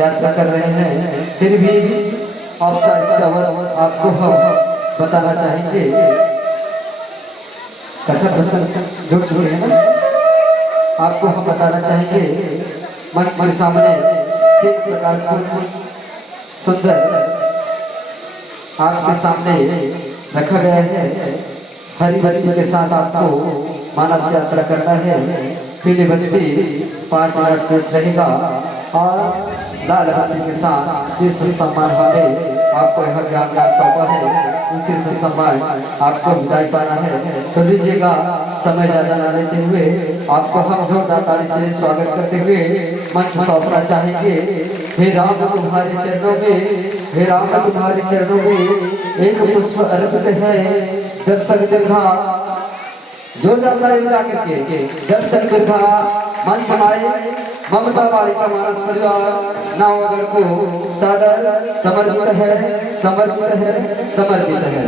यात्रा कर रहे हैं, फिर भी औपचारिक अवश्य आपको हम बताना चाहेंगे। कथा प्रसंग जुड़ चुके हैं ना, आपको हम बताना चाहेंगे मंच के सामने तीन प्रकार से सुंदर आपके सामने रखा गया है। हरी बत्ती के साथ आपको मानस यात्रा करना है। पीली बत्ती 5 मिनट शेष रहेगा और लाल बत्ती के साथ जिस सम्मान हमें आपको यह ज्ञान का सौंपा है उसी से सम्मान आपको विदाई पाना है। तो लीजिएगा, समय ज्यादा न लेते हुए आपको हम जोरदार ताली से स्वागत करते हुए मंच सौंपना चाहेंगे। हे राम तुम्हारे चरणों में, हे राम तुम्हारे चरणों में एक पुष्प अर्पित है। दर्शन दिखा, जोरदार ताली बजा करके दर्शन दिखा। मंच आए ममता बालिका मानस परिवार नावगढ़ को सादर समर्पित है, समर्पित है, समर्पित है।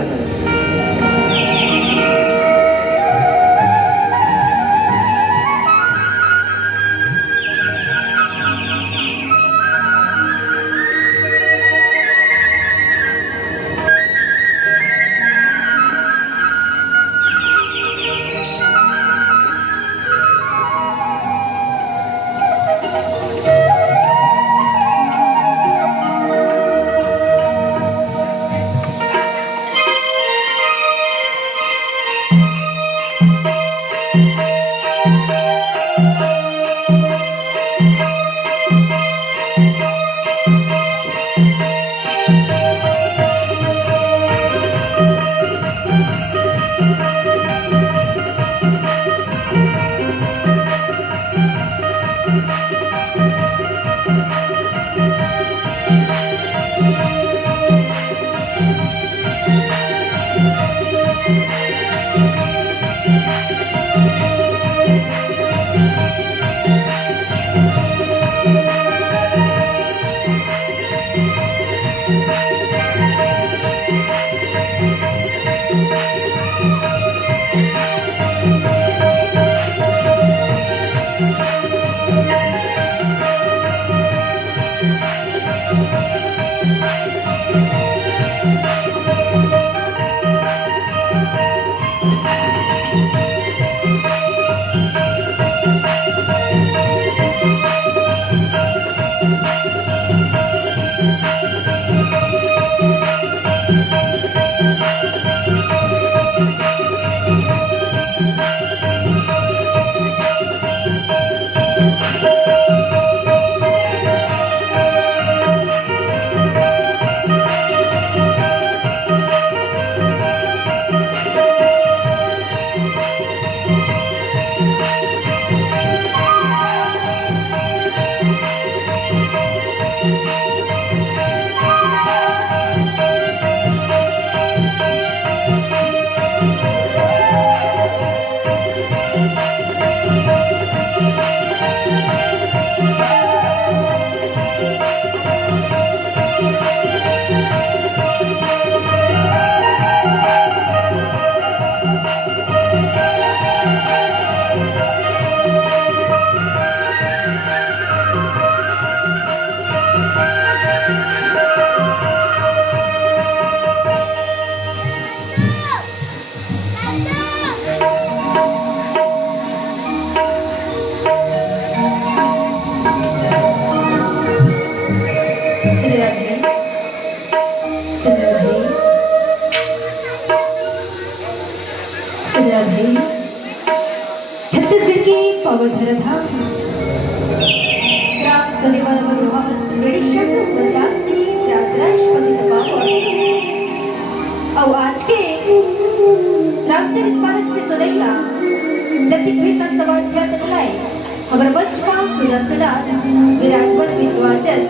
छत्तीसगढ़ की पवन धाम और आज के रामचरितमानस में सुनेगा जतिक भी संत समाज क्या सकलाए हमारे मंच का सुना विराजमान विद्वाजन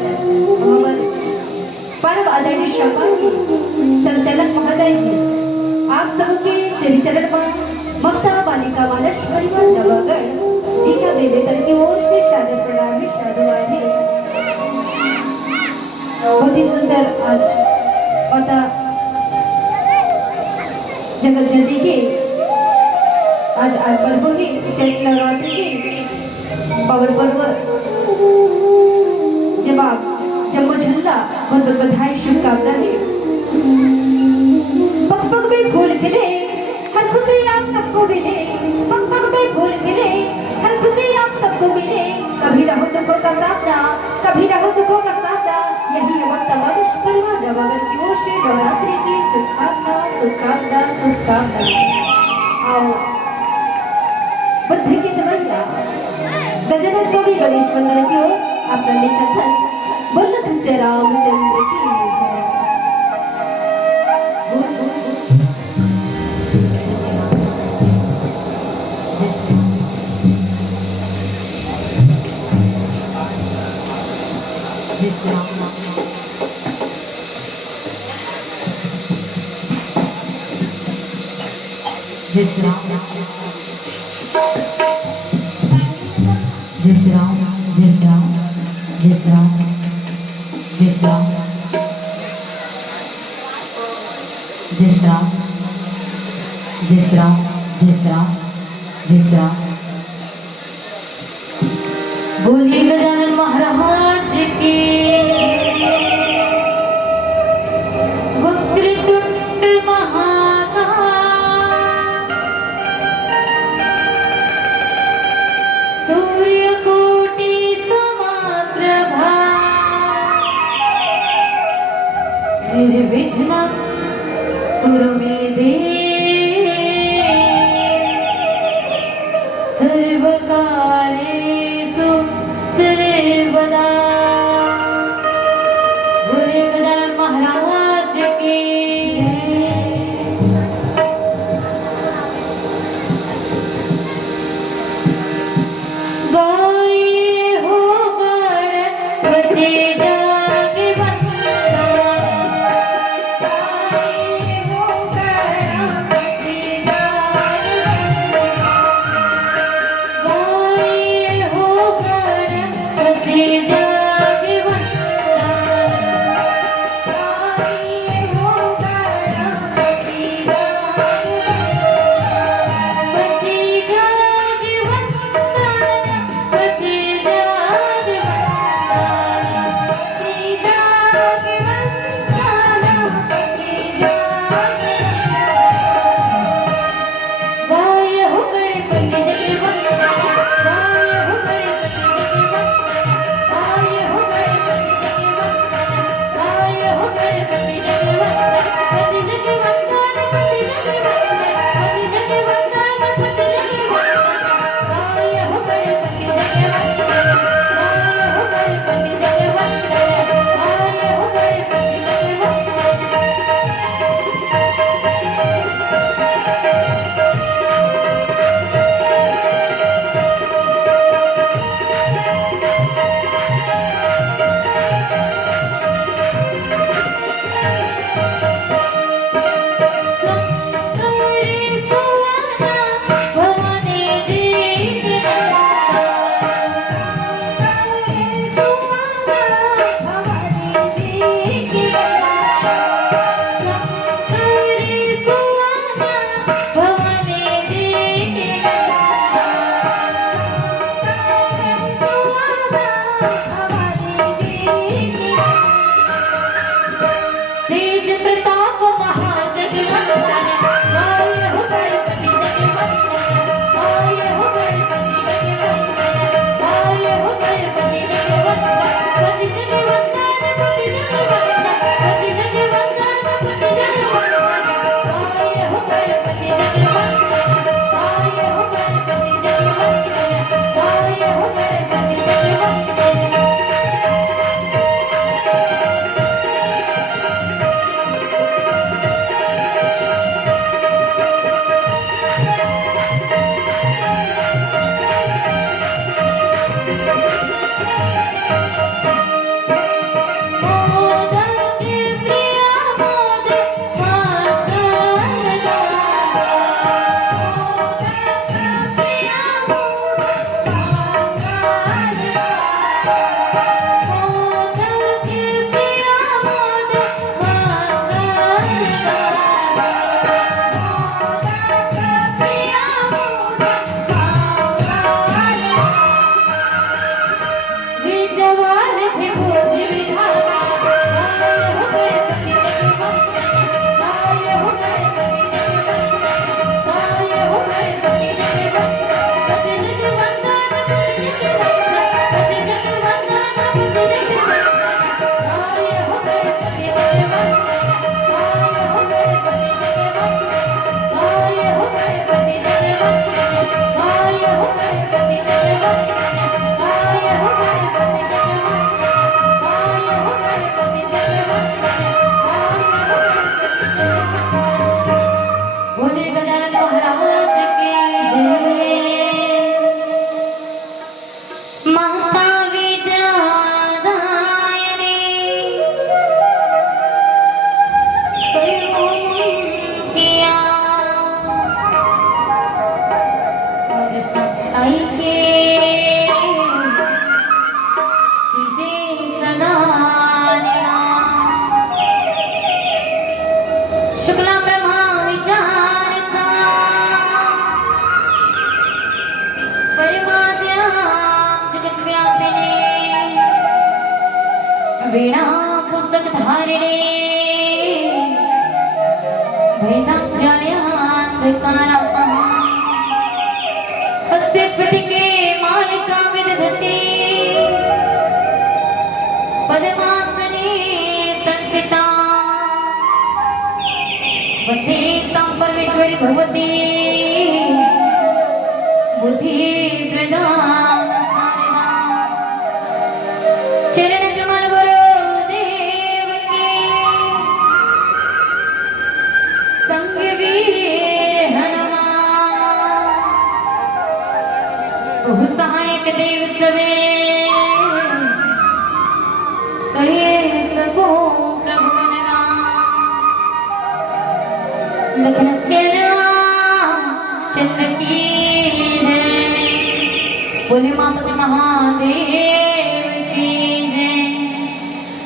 हमारे परम आदरणीय सभा के संचालक महोदय जी, आप सबके श्री चरण पर ममता बालिका मानस परिवार नवागढ़ जी का बेबेतर की ओर से सादर प्रणाम है, साधुवाद है। बहुत ही सुंदर आज माता जगत जननी के आज पर्व ही चैत्र नवरात्रि बरोबर जब आप जम्मू झंडा बहुत बधाई शुभकामनाएं पग पग में फूल खिले हर खुशी आप सबको मिले पग पग में फूल खिले हर खुशी आप सबको मिले कभी रहो दुखों का सामना कभी रहो दुखों का सामना यही है वक्त मनुष्य परिवार नवगर की ओर से नवरात्रि की शुभकामना शुभकामना शुभकामना आओ बुद्ध की नमैया गजना स्वामी गणेश मंदिर की ओर अपना निचंदन बोल तुझसे रामचंद्र की जय जय श्री राम जय श्री राम जय श्री राम जय श्री राम जय श्री राम जय श्री राम जय श्री राम जय श्री राम जय श्री राम बोलिए गजानन महाराज की वक्रतुंड महाकाय सूर्यकोटि समप्रभा निर्विघ्नं कुरु मे देव सर्वकार्येषु सर्वदा बोलिए गजानन महाराज की गाये हो गणपति जागे वंदना गाये हो गणपति जागे वंदना गाये आई के कीजे सदानिया शुक्ला ब्रह्मा विचारता परमाद्या जगत व्यापिने वीणा पुस्तक धारिणे भैदं जाड्यान्धकारा हस्ते स्फटिके मालिका विदधते पद्मासने संस्थिता वन्दे तं परमेश्वरी भगवती बुद्धिप्रदां सारदा चरण कमल गुरुदेव की संग वीर हनुमान बहु सहायक देव सवे कहे सको प्रभु लखन से चंद्र की जय बोले मापति महादेव की जय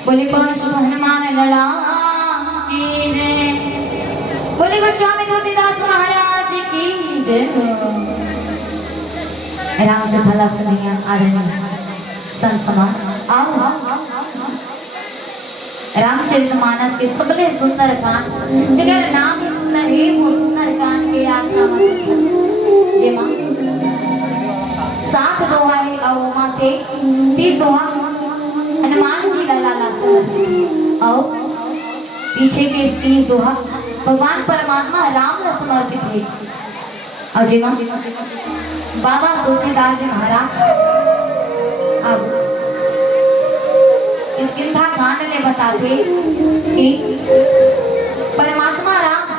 बोले परशु हनुमान लला की जय बोले गोस्वामी तुलसीदास महाराज की जय राम कथा सुनिया आदरणीय संत समाज आओ रामचरितमानस के सबले सुंदर कांड जगर नाम ही सुंदर है वो सुंदर कांड के आत्मा मत जेमा 60 दोहा है और उमा से 30 दोहा हनुमान जी लाला और पीछे के 30 दोहा भगवान परमात्मा राम ने समर्पित है और जेमा बाबा तुलसीदास जी महाराज अब इस किंधा कांड ने बताते कि परमात्मा राम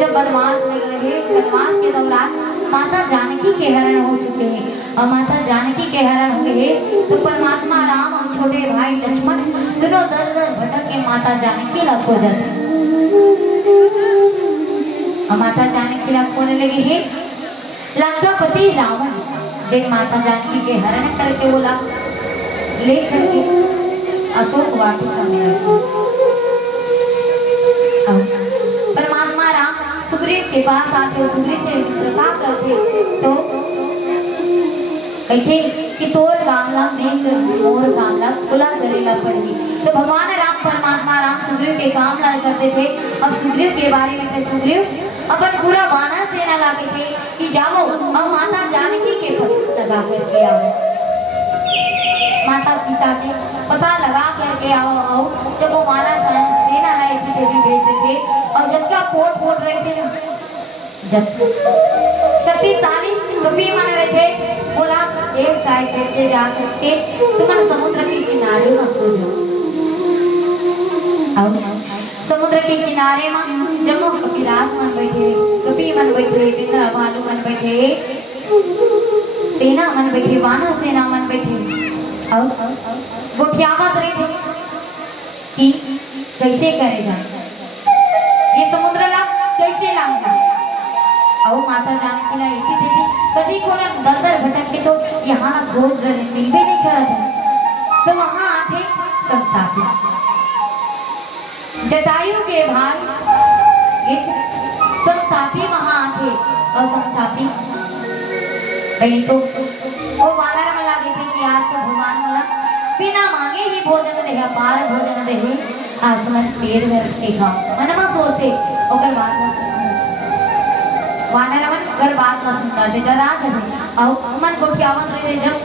जब वनवास में गए वनवास के दौरान माता जानकी के हरण हो चुके हैं और माता जानकी के हरण हो गए तो परमात्मा राम और छोटे भाई लक्ष्मण दोनों दर दर भटक के माता जानकी ला खोजत और माता जानकी ला खोने लगे हैं लंकापति रावण जिन माता जानकी के हरण करके बोला लेकर के अशोक वाटिका में रखी परमात्मा राम सुग्रीव के पास आते सुग्रीव से मित्रता करते तो कहते कि तोर कामला में मोर कामला खुला करेला पड़ेगी तो भगवान राम परमात्मा राम सुग्रीव के कामला करते थे अब सुग्रीव के बारे में सुग्रीव अपन पूरा वानर सेना लागे थे कि जाओ और माता जानकी के पद लगा करके आओ माता सीता के पता लगा करके आओ जब वो वानर सेना लाए थे भेजते थे और जब क्या पोट रहे थे ना जब शक्तिशाली कभी मन रहे थे बोला एक साइड से जा करके तुम्हारे समुद्र के किनारे में सो जाओ समुद्र के किनारे में जब वो कपिलास मन बैठे कपि मन बैठे इंद्र भालू मन बैठे सेना मन बैठे वानर सेना मन बैठे और वो क्या बात रहे थे कि कैसे करे जाए ये समुद्र ला कैसे लाऊंगा और माता जानकी ला ऐसी थी कभी कोई दर दर भटक के तो यहाँ घोष मिलवे नहीं करते तो वहां आते संतापी जटायु के भाई एक संतापी वहां आते और संतापी पहले तो वो वानर मला देखे कि आज तो भगवान मला बिना मांगे ही भोजन दे अपार भोजन दे आसमान पेड़ में देखा मनमा सोते ओकर बात न सुन वानर मन कर बात न सुन करते डरा जाते और मन को क्या रहे जब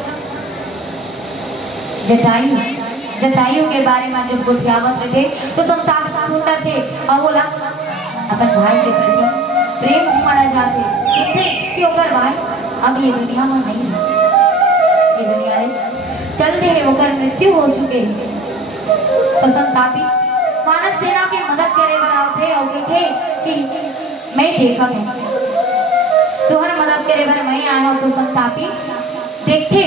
जटायु के बारे में जब गोठियावत रहे तो संताप सुंदर थे और बोला अपन भाई के प्रति प्रेम उमड़ जाते कि ओकर भाई अब ये दुनिया में नहीं है ये दुनिया में चल रहे होकर मृत्यु हो चुके हैं तो संतापी वानर सेना की मदद करे बनाओ थे और थे कि मैं देखा हूँ तुम्हारा मदद करे बर मैं आया हूँ तो संतापी देखते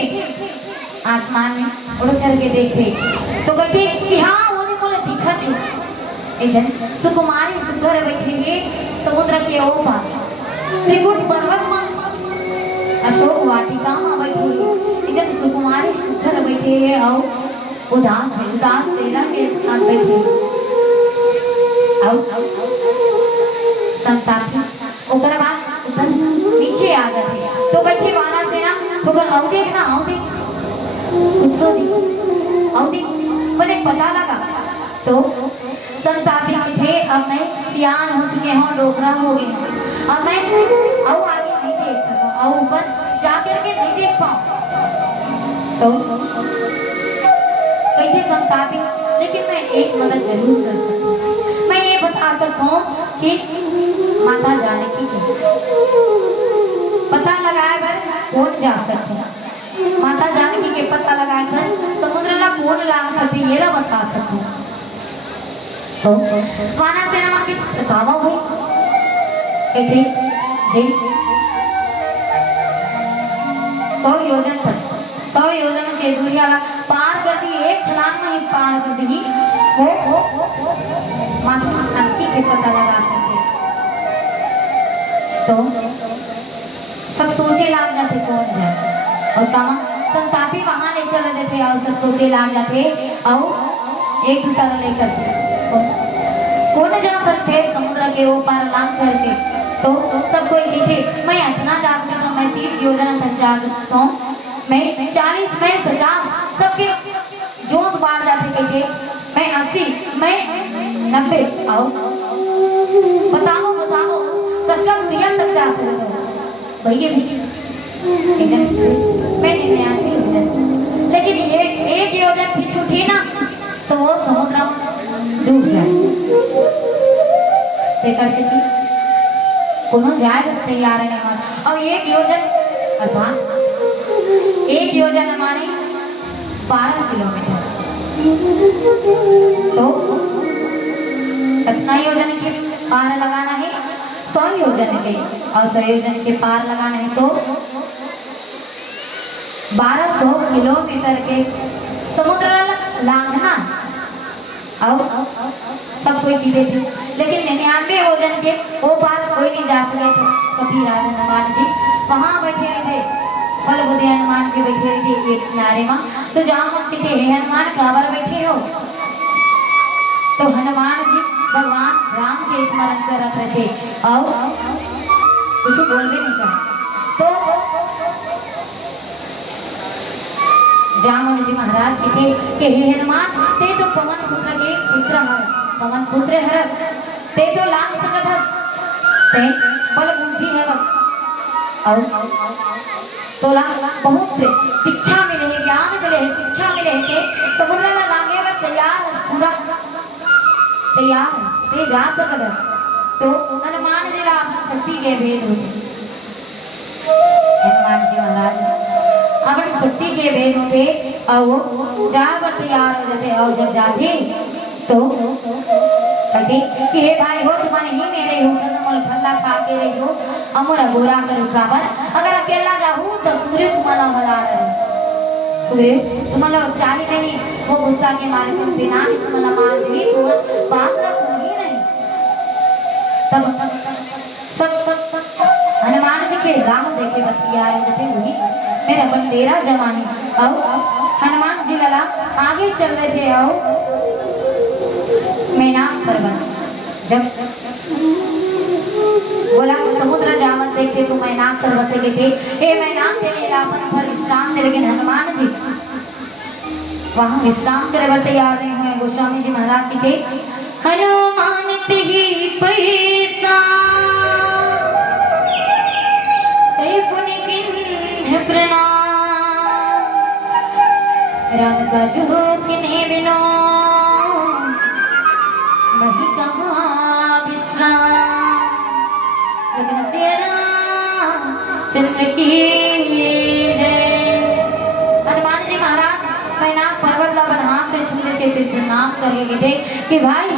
आसमान में उड़ करके देखते तो कहते कि हाँ वो देखो दिखा थी एक जन सुकुमारी सुंदर बैठेंगे समुद्र के ओर पार त्रिकुट पर्वत में अशोक वाटिका में बैठे एकदम सुकुमारी सुंदर बैठे और उदास चेहरा के साथ बैठे और संतापी ओकर बाद उधर नीचे आ जाते तो बैठे वाला से ना तो कर आओ देखना आओ देख कुछ तो दिख आओ देख मैंने पता लगा तो संतापी के थे अब मैं सियान हो चुके हैं डोकरा हो गए हैं अब मैं आओ आगे नहीं देख सकूं आओ ऊपर जाकर के नहीं देख पाऊं तो कैसे संतापी लेकिन मैं एक मदद जरूर कर सकती हूँ मैं ये बता सकता हूँ कि माता जानकी की पता लगाए पर कौन जा सकते हैं माता जानकी के पता लगाए पर समुद्र ला कौन ला सकते ये ला बता सकते हैं तो वाना सेना में बतावा हुई ऐसे जी 100 योजन के दूरी वाला पार कर दी एक छलांग में ही पार कर दी वो माता जानकी के पता लगा सकते तो सब सोचे लाग जाते कौन जाए और कामा संतापी वहां ले चले देते और सब सोचे लाग जाते और एक दूसरा लेकर कौन जा सकते समुद्र के ऊपर लांग करके तो सब कोई देखे मैं इतना जा सकता हूँ मैं 30 योजना तक जा सकता हूँ मैं 40 मैं 50 सबके जोश बाढ़ जाते कहते मैं 80 मैं 90 आओ बताओ कब दुनिया तक जा सकते हो भैया भी एकदम मैं 99 योजना लेकिन ये एक योजना पीछू थी ना तो वो समुद्र में डूब जाए देखकर से कि कोनो जाए तैयार नहीं और एक योजना अर्थात एक योजना माने 12 किलोमीटर तो कितना योजना के पार लगाना है 100 योजना के और 100 योजना के पार लगाना है तो 1200 किलोमीटर के समुद्र लांघना और सब कोई पीते थे लेकिन 99 योजन के वो पार कोई नहीं जा सके थे कभी राजा हनुमान जी वहां बैठे रहे फल बुद्धि हनुमान जी बैठे रहे एक किनारे में तो जहाँ हम पीते हैं हनुमान काबर बैठे हो तो हनुमान जी भगवान राम के स्मरण कर रखे थे और कुछ बोल भी नहीं कर तो जामुन जी महाराज के हे हनुमान ते तो पवन पुत्र के पुत्र हर पवन पुत्र हर ते तो लांग सकत हर ते बल बुद्धि है और तो ला बहुत शिक्षा मिले है ज्ञान मिले है शिक्षा मिले है समुद्र में लांगे में तैयार पूरा तैयार ते जा सकत है तो हनुमान जी राम शक्ति के भेद होते हनुमान जी महाराज अपनी शक्ति के भेद होते और वो जाकर तैयार हो जाते और जब जाते तो कहते कि हे भाई हो तुम्हारे ही मेरे हो मोल फल्ला खा के रही हो अमर गोरा कर काबर अगर अकेला जाऊं तो सूर्य तुम्हारा भला रहे सूर्य तुम्हारा चाहे नहीं वो गुस्सा के मारे तुम बिना ही तुम्हारा मार देगी तुम बात ना सुन ही नहीं तब हनुमान जी के राह देखे बतियार हो जाते वही मेरा बंदेरा जमानी और हनुमान जी लला आगे चल रहे थे और मैना पर्वत जब बोला समुद्र जामन देखते तो मैना पर्वत देखे हे मैना तेरे रावण पर विश्राम दे लेकिन हनुमान जी वहां विश्राम करे बर तैयार नहीं हुए गोस्वामी जी महाराज की थे हनुमान तेही पैसा प्रणाम राम का जो किन्हें बिनो वही कहाँ विश्राम लेकिन सेरा चंद्र की जय हनुमान जी महाराज मैना पर्वत का हाथ से छू लेते थे प्रणाम कर लेते थे कि भाई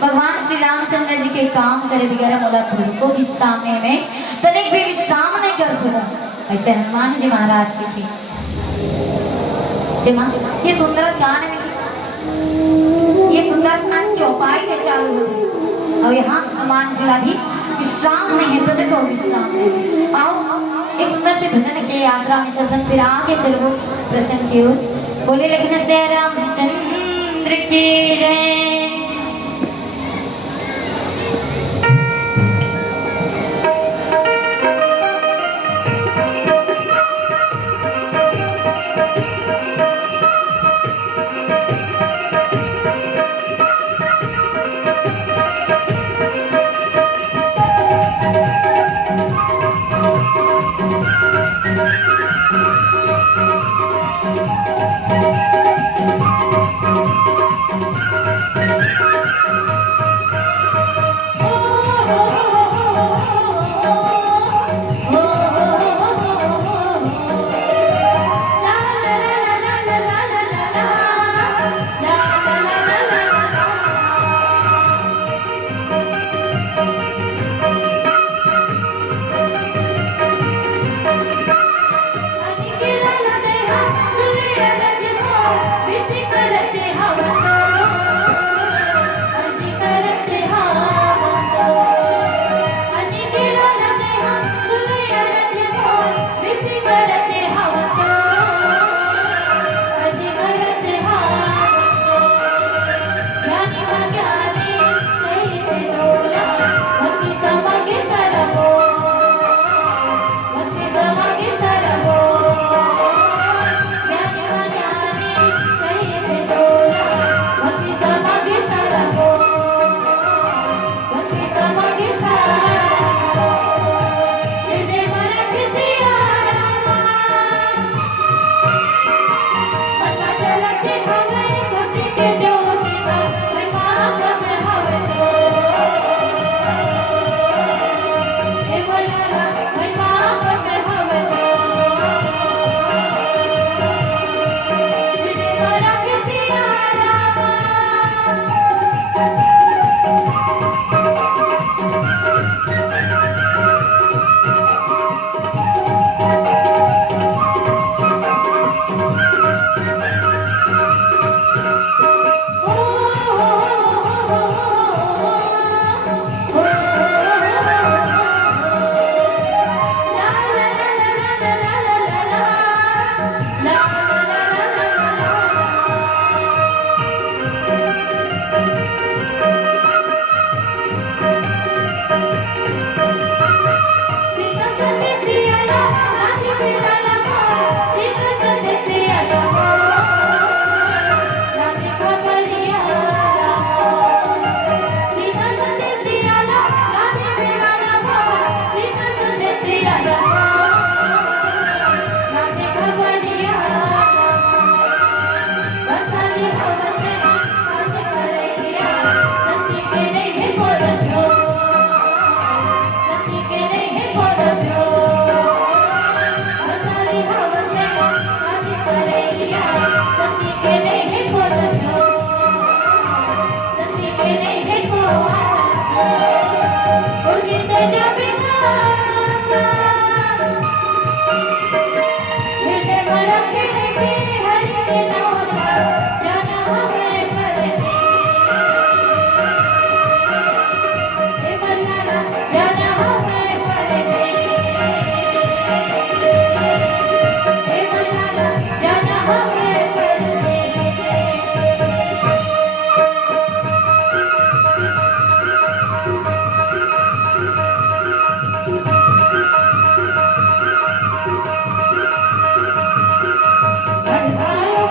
भगवान श्री रामचंद्र जी के काम करे बगैर मोला खुद को विश्राम में तनिक भी विश्राम नहीं कर सका ऐसे हनुमान जी महाराज की थी जिमा ये सुंदर गान में ये सुंदर गान चौपाई में चालू होती और यहाँ हनुमान जी भी विश्राम नहीं है तो देखो विश्राम नहीं आओ इस सुंदर से भजन की यात्रा में चलकर फिर आगे चलो प्रश्न की ओर। बोले लखन से रामचंद्र की जय।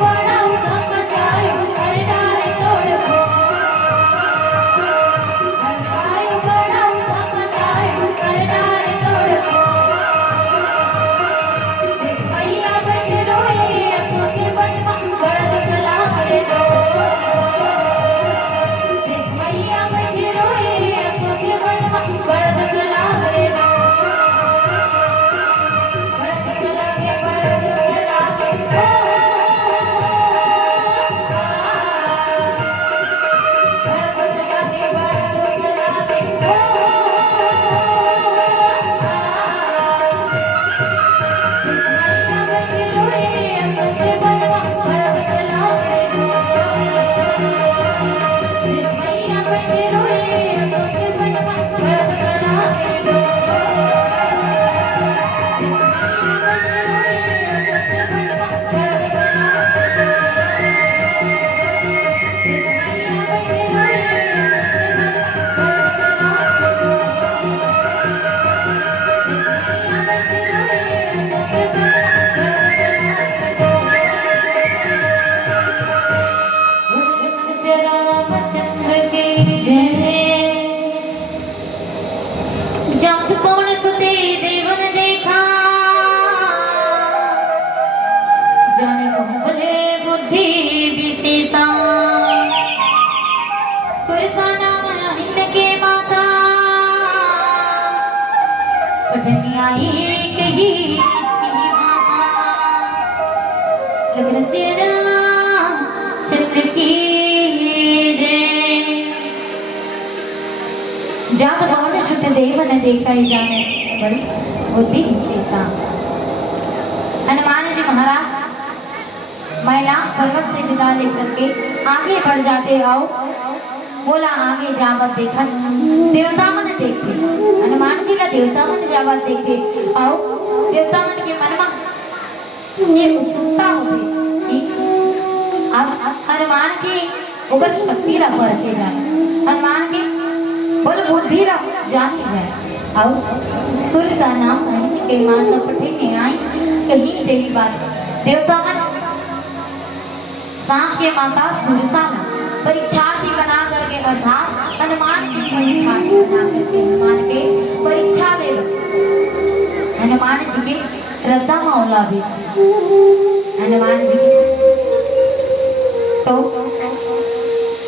बड़ा आई कही लगन से चंद्र की जय। जब भवन शुद्ध देव ने देखा ही जाने बल बुद्धि सीता। हनुमान जी महाराज महिला पर्वत से विदा लेकर के आगे बढ़ जाते आओ बोला आगे जावत देखा देवता मन देखते हनुमान जी का देवता मन जावत देखते आओ देवता मन के मन में ये उत्सुकता होती कि अब हनुमान की ऊपर शक्ति रख रखे जाए हनुमान की बोल बुद्धि रख जानी जाए और सुरसा नाम के माता पठे के आई कहीं तेरी बात देवता मन सांप के माता सुरसा परीक्षार्थी बना करके अर्थात हनुमान की परीक्षार्थी बना करके हनुमान के परीक्षा ले हनुमान जी के रसा मौला भी हनुमान जी के तो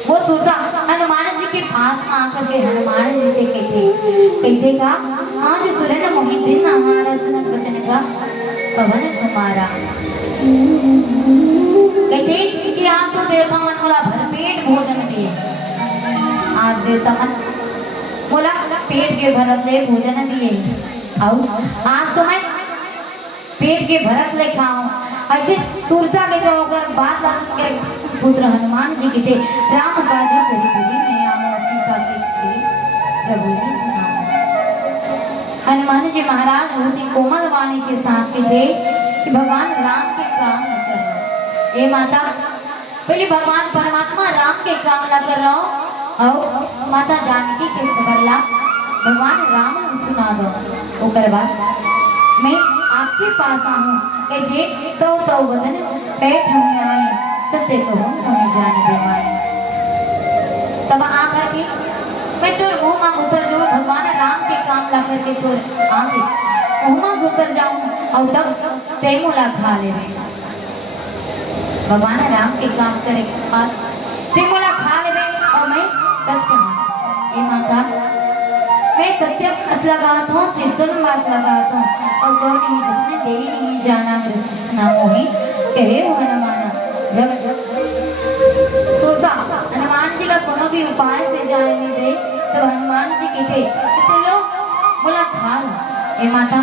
वो सुरसा हनुमान जी के पास आकर के हनुमान जी से कहते का आज सुरन मोहि दिन आहार सुनत वचन का पवन कुमारा कहते कि आज तो देवता मन बोला भरपेट भोजन दिए आज देवता मन बोला पेट के भरत ले भोजन दिए और आज तो मैं पेट के भरत ले खाऊं ऐसे सुरसा के तो अगर बात ला सुन के पुत्र हनुमान जी के थे राम काजू करी बोली मैं आऊं सीता के प्रभु ने सुना। हनुमान जी महाराज बहुत ही कोमल वाणी के साथ के थे कि भगवान राम के काम न कर रहा हे माता पहले भगवान परमात्मा राम के काम ला कर रहा हूं और माता जानकी के खबर ला भगवान राम ने सुना दो ओकर बाद मैं आपके पास आऊं कहते तो वदन बैठ हमें आए सत्य कहूं हमें जान दे माए तब आकर के मैं तो मुंह में घुसर जो भगवान राम के काम ला करके तो आगे मुंह में घुसर जाऊं और तब तेमुला खा ले भगवान राम के काम करे बाद तेमुला खा ले और मैं सत्य ए माता मैं सत्य हाथ लगाता हूँ सिरतुन बात लगाता हूँ और गौरी में जितने देवी नहीं जाना ना मोही कहे वो हनुमाना जब सोचा हनुमान जी का कोनो भी उपाय से जाने नहीं दे तो हनुमान जी के थे तो लो बोला खा लो ए माता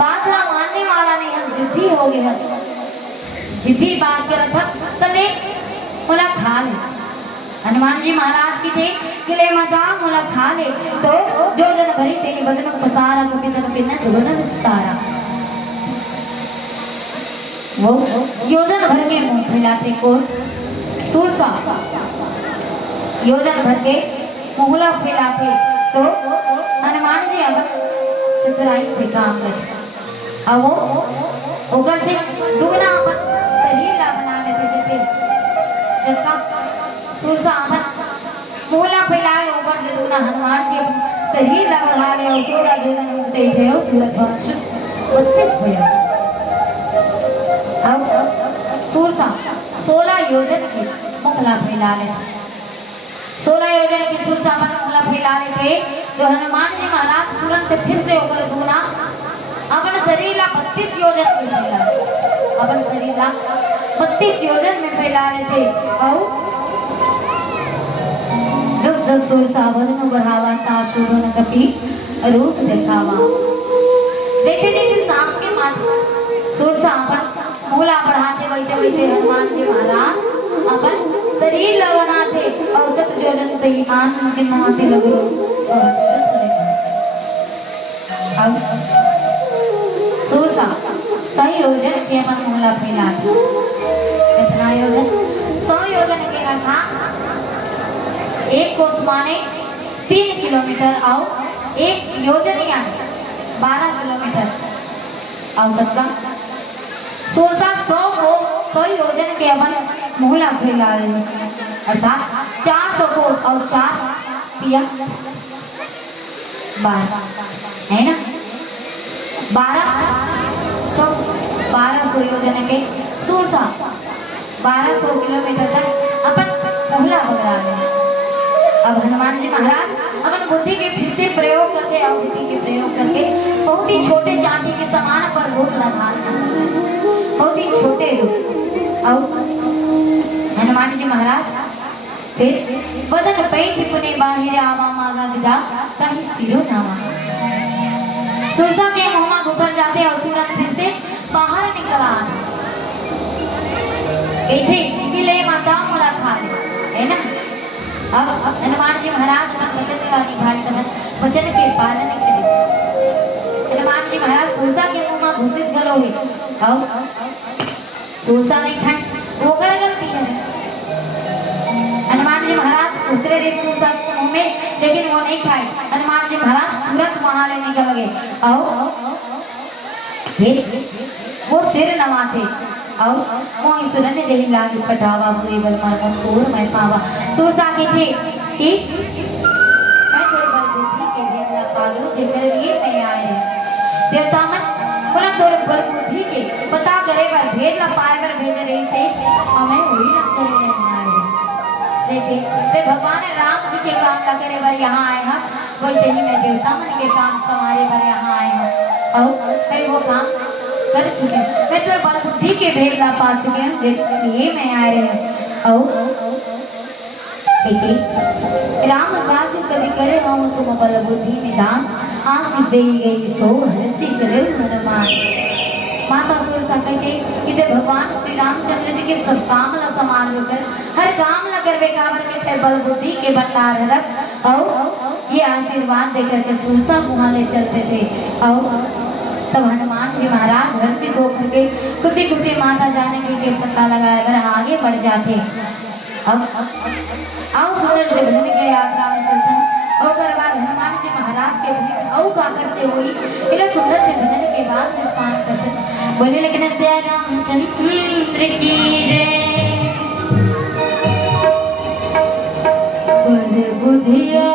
बात ना मानने वाला नहीं है जिद्दी हो गया जिद्दी बात कर था तो ले बोला खा ले हनुमान जी महाराज की थे कि ले माता मोला खा ले तो जो जन भरी तेरी बदन पसारा को पितर पिन दुगन विस्तारा वो योजन भर के मुंह फैलाते को सुरसा योजन भर के मुहला फैलाते तो हनुमान जी अब चतुराई से काम लगे अब वो उधर से दुगना अपन शरीर ला बना लेते जैसे जबका सुरसा मोला फैलाए ऊपर से दूना हनुमान जी शरीर ला बढ़ा ले और तोरा जोजन उठते थे और तुरंत वर्ष 32 होया अब सुरसा 16 योजन की मुखला फैला ले 16 योजन की सुरसा मुखला फैला ले थे जो हनुमान जी महाराज तुरंत फिर से ऊपर दूना अपन शरीर ला 32 योजन में फैला अपन शरीर ला 32 योजन में फैला ले थे और जस सुरसा वजन बढ़ावा ता शोभन कपि रूप दिखावा जैसे जैसे सांप के माथे सुरसा अपन मूला बढ़ाते वैसे वैसे हनुमान जी महाराज अपन शरीर लगाते और सत जोजन ते मान के नहाते लगो अब सुरसा सही योजन के अपन मूला फैलाते कितना योजन 100 योजन के रखा एक कोस माने 3 किलोमीटर और एक योजन यानी 12 किलोमीटर और तक सुरसा 100 योजन के अपन मुहला फैला रहे अर्थात 400 को और 4 पिया 12 है ना 1200 योजन के सुरसा 1200 किलोमीटर तक अपन मुहला बगरा रहे अब हनुमान जी महाराज अपन बुद्धि के फिर से प्रयोग करते थे अवधि के प्रयोग करके बहुत ही छोटे चांदी के समान पर रूप लगा बहुत ही छोटे रूप और हनुमान जी महाराज फिर बदन पैठ पुने बाहिर आवा मागा विदा कहीं सिरो नामा सुरसा के मुंह में घुसल जाते और तुरंत फिर से बाहर निकल आते ले माता मुलाकात है ना। अब हनुमान जी महाराज वचन वाली भाई समझ वचन के पालन करें। हनुमान जी महाराज सुरसा के मुंह में घुसित गलो है और सुरसा नहीं खाए वो क्या गलती है। हनुमान जी महाराज दूसरे देश सुरसा के मुंह में लेकिन वो नहीं खाए। हनुमान जी महाराज तुरंत वहां ले निकल गए और वो सिर नवाते और मोहि सुरन जही लागी पटावा हुए बल मर तोर मैं पावा सुरसा की थी कि मैं तोर बल बुद्धि के भेद ला पालो जिकर लिए मैं आए देवता मन बोला तोर बल बुद्धि के पता करे पर भेद ला पाए पर भेज रही थे हमें वही ना करे आए जैसे ते भगवान राम जी के काम ला करे पर यहाँ आए हैं वैसे ही मैं देवता मन के काम संवारे पर यहाँ आए हूँ और मैं वो काम कर चुके हैं। मैं तो बल बुद्धि के भेद ला पा चुके हैं जिसलिए मैं आ रहे हैं और राम काज कभी करे हम तुम बल बुद्धि निदान आस दे गई सो हरती चले हनुमान माता सुरसा कहते कि जब भगवान श्री रामचंद्र जी के सब काम ला समान होकर हर काम ला करवे काबर के थे बल बुद्धि के भंडार रस और ये आशीर्वाद देकर के सुरसा वहां ले चलते थे और तब हनुमान जी महाराज हर्षित होकर के खुशी खुशी माता जाने के लिए पता लगाया कर आगे बढ़ जाते। अब आओ सुंदर से भजन के यात्रा में चलते हैं और उसके बाद हनुमान जी महाराज के भेंट और का करते हुए इधर सुंदर से भजन के बाद विश्राम करते हैं। बोले लेकिन श्री रामचंद्र की जय बुधिया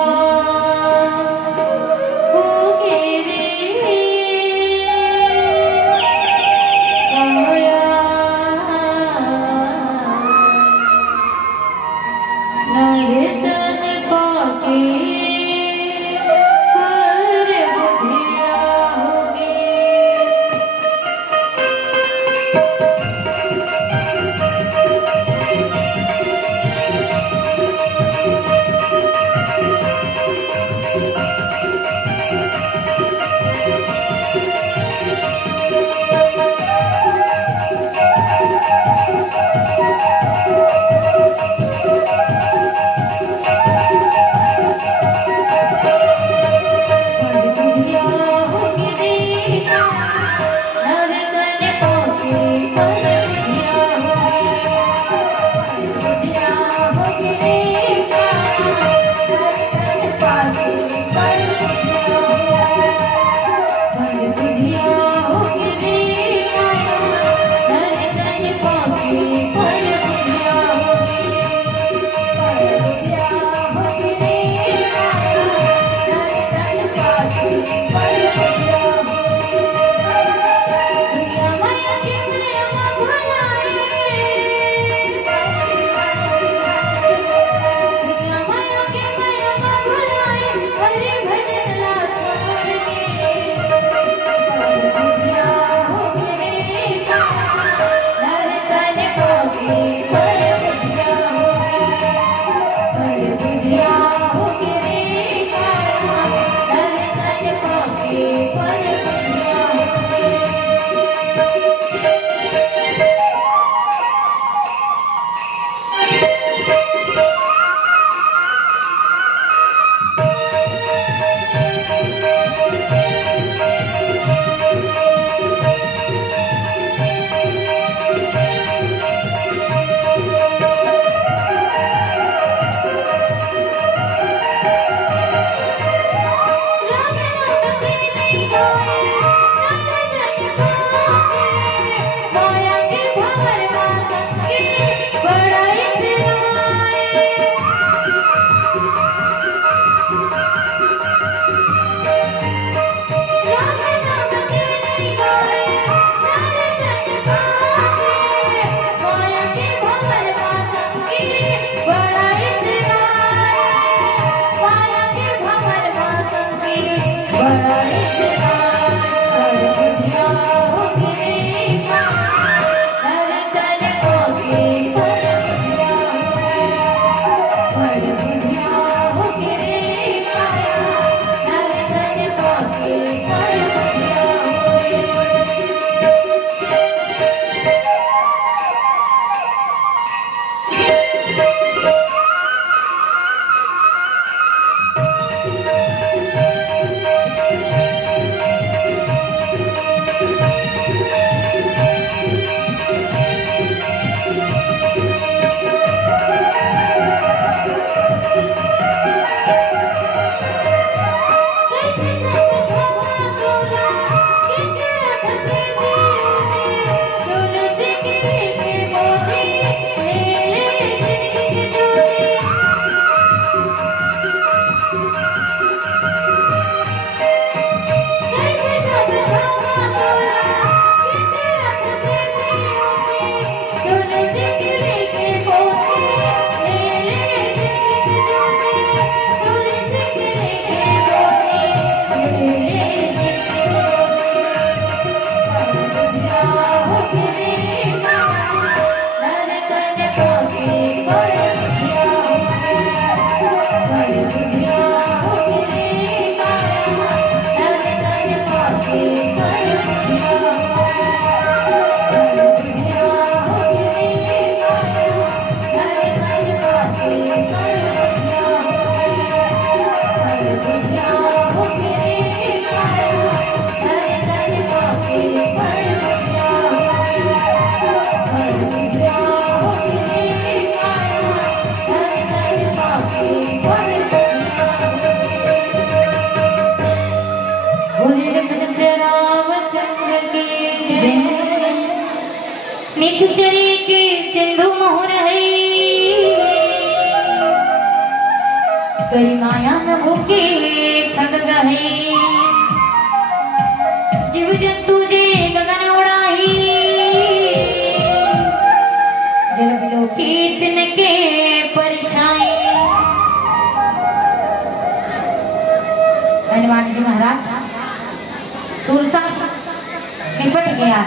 निश्चरी के सिंधु मोहर है कई माया न भूखे ठग गए जीव जंतु जे गगन उड़ाई जल बिलोकी तिनके परछाई। हनुमान जी महाराज सुरसा निपट गया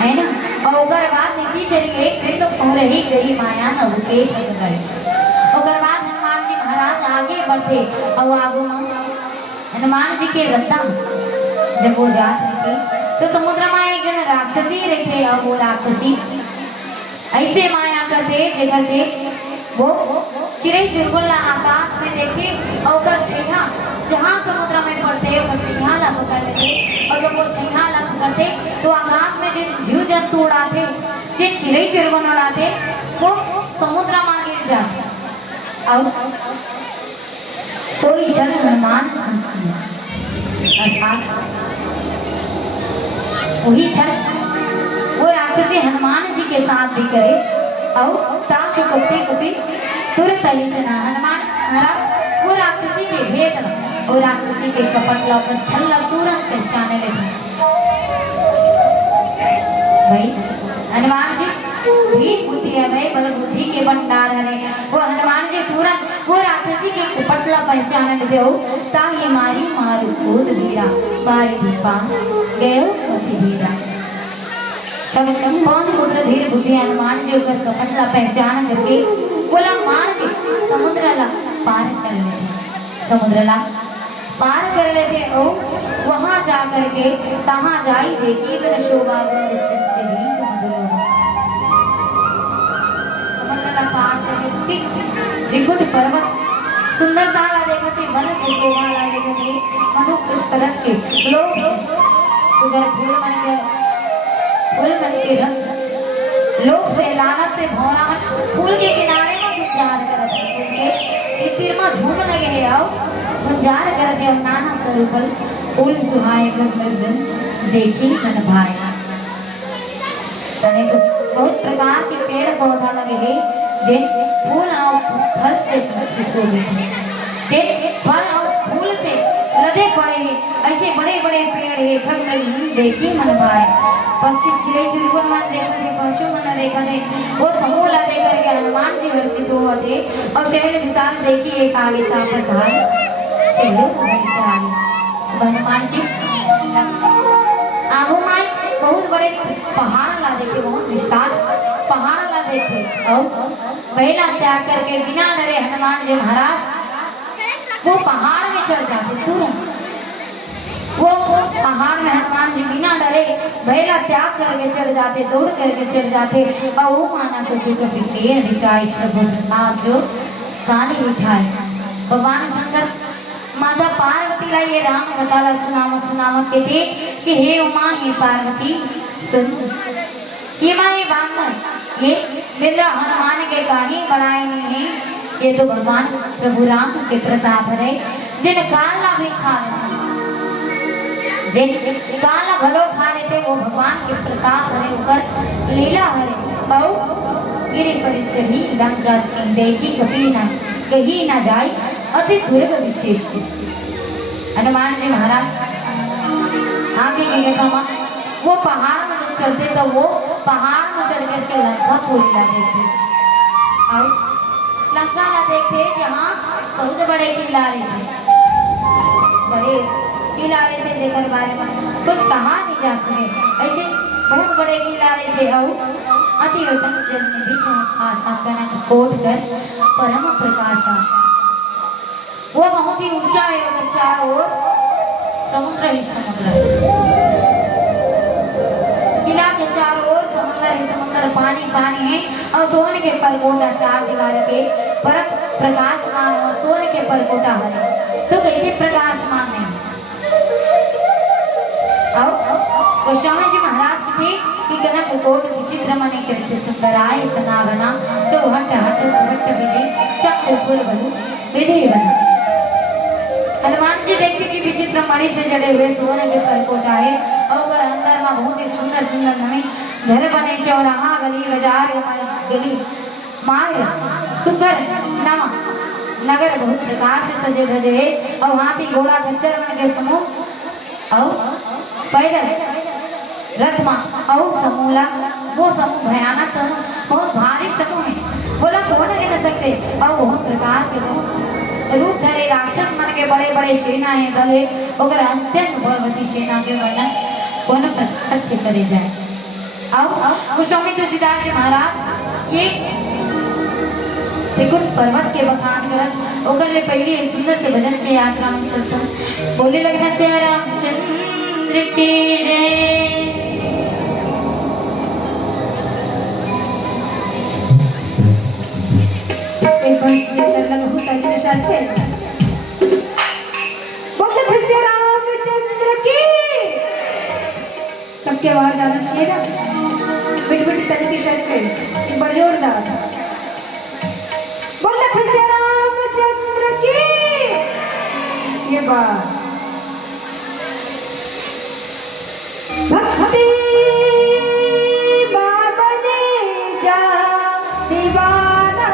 है ना और ओकर बाद इसी चलिए फिर तो हो रही गई माया न भूखे ठग गए। ओकर बाद हनुमान जी महाराज आगे बढ़ते और आगू में हनुमान जी के रत्ता जब वो जात रहे तो समुद्र में एक जन राक्षसी रखे और वो राक्षसी ऐसे माया करते जेकर से वो चिड़ै चुलबुला आकाश में देखे और ओकर छैया जहाँ समुद्र में पड़ते वो छैया ला पकड़ लेते और जब वो छैया ला पकड़ते तो आकाश में जो जीव जंतु उड़ाते जो चिड़ै चुलबुल उड़ाते वो समुद्र में गिर जाते और सोई जल हनुमान अर्थात वही छल वो राक्षसी हनुमान जी के साथ भी करे और ताश कुपी कुपी तुरंत ही चना हनुमान महाराज वो राक्षसी के भेद और राक्षसी के कपट लौकर छल तुरंत पहचाने लगे। भाई हनुमान जी भी बुद्धि है भाई बल बुद्धि के भंडार है वो हनुमान जी तुरंत वो राक्षसी के कुपटला पहचाने लगे हो ताही मारी मारू सूद वीरा बारी दीपा गयो मति वीरा। तब कौन पुत्र धीर बुद्धि हनुमान जी होकर कपटला पहचान करके बोला मार के समुद्र ला पार कर लेते समुद्र ला पार कर लेते ओ वहां जा करके तहां जाई देखी कर शोभा गुंज चंचली मधुर समुद्र ला पार करके त्रिकुट पर्वत सुंदरता ला देखते मन के शोभा ला देखते मधु पुष्प रस के लोग सुगर फूल मन के रंग लोग से लानत से भौरा फूल के किनारे में गुंजार करते हैं तीर में झूम लगे है आओ गुंजार करके हम नाना करूपल फूल सुहाए गर्दन देखी मन भाए। अनेक बहुत प्रकार के पेड़ पौधा लगे हैं जिन फूल और फल से सुशोभित है जिन फल और फूल से लदे पड़े हैं ऐसे बड़े बड़े पेड़ है थक देखी मन भाए। पक्षी चिड़ै चुलबुल मन देखते पशु मन देखते वो समूह ला दे करके हनुमान जी हर्षित होते और शहर विशाल देखी एक आगे था पर ढाल चलो हनुमान जी आगू माई बहुत बड़े पहाड़ ला देखे बहुत विशाल पहाड़ ला देखे और पहला त्याग करके बिना डरे हनुमान जी महाराज वो पहाड़ में चढ़ जाते तुरंत वो पहाड़ में हनुमान जी बिना डरे भैला त्याग करके चढ़ जाते दौड़ करके चढ़ जाते और वो माना कुछ कभी पेड़ दिखाई प्रभु जो काली दिखाए भगवान शंकर माता पार्वती ला ये राम बताला सुनावा कहते कि हे उमा हे पार्वती सुन ये माए बामन ये बिंद्रा हनुमान के कहानी बढ़ाए नहीं है ये तो भगवान प्रभु राम के प्रताप है जिन काला भी खा जिन काला घलो खा लेते वो भगवान के प्रताप है ऊपर लीला है बहु गिरी पर चढ़ी लंका देखी कभी न कहीं न जाए अति दुर्ग विशेष हनुमान जी महाराज आगे की देखा वो पहाड़ में जब चढ़ते तो वो पहाड़ में चढ़ करके लंका पूरी ला देखते और लंका ला देखते जहाँ बहुत बड़े किला थे बड़े किलारे थे जेकर बारे में कुछ कहा नहीं जा सके ऐसे बहुत बड़े किलारे थे और अति उत्तम जल में भी आशा कनक कोट कर परम प्रकाशा वो बहुत ही ऊंचा है और चारों ओर समुद्र ही समुद्र किला के चारों ओर समुद्र ही समुद्र पानी पानी है और सोने के परकोटा चार दीवार के पर प्रकाशमान और सोने के परकोटा है तो कैसे प्रकाशमान है गोस्वामी जी महाराज थे कि कनक कोट विचित्र मने कृत्य सुंदराय तनावना जो हट हट हट विधि चक्र पुर बनु विधि बना हनुमान जी देखते कि विचित्र मणि से जड़े हुए सोने के परकोटा है और अंदर नमा बहुत ही सुंदर सुंदर नवी घर बने चौराहा गली बाजार गली मार सुंदर नमा नगर बहुत प्रकार से सजे धजे और हाथी घोड़ा खच्चर बन के समूह और पैदल रथमा और समूला वो समूह भयानक समूह बहुत भारी समूह है बोला कौन नहीं न सकते और बहुत प्रकार के रूप धरे राक्षस मन के बड़े बड़े सेना है दले अगर अत्यंत बलवती सेना के वर्णन कौन प्रकार से करे जाए अब गोस्वामी तुलसीदास जी महाराज ये त्रिकुट पर्वत के बखान करत ओकर ले पहले सुंदर से भजन के यात्रा में चलता बोले लगना से रामचंद्र की जय एक बार चरण लघु संगीत के साथ खेलना बोले भैया रामचंद्र की सबके आवाज आना चाहिए ना बिट बिट तन के साथ खेल एक बार जोरदार बोले भैया रामचंद्र की ये बात भक्ति बाबा ने जा दीवाना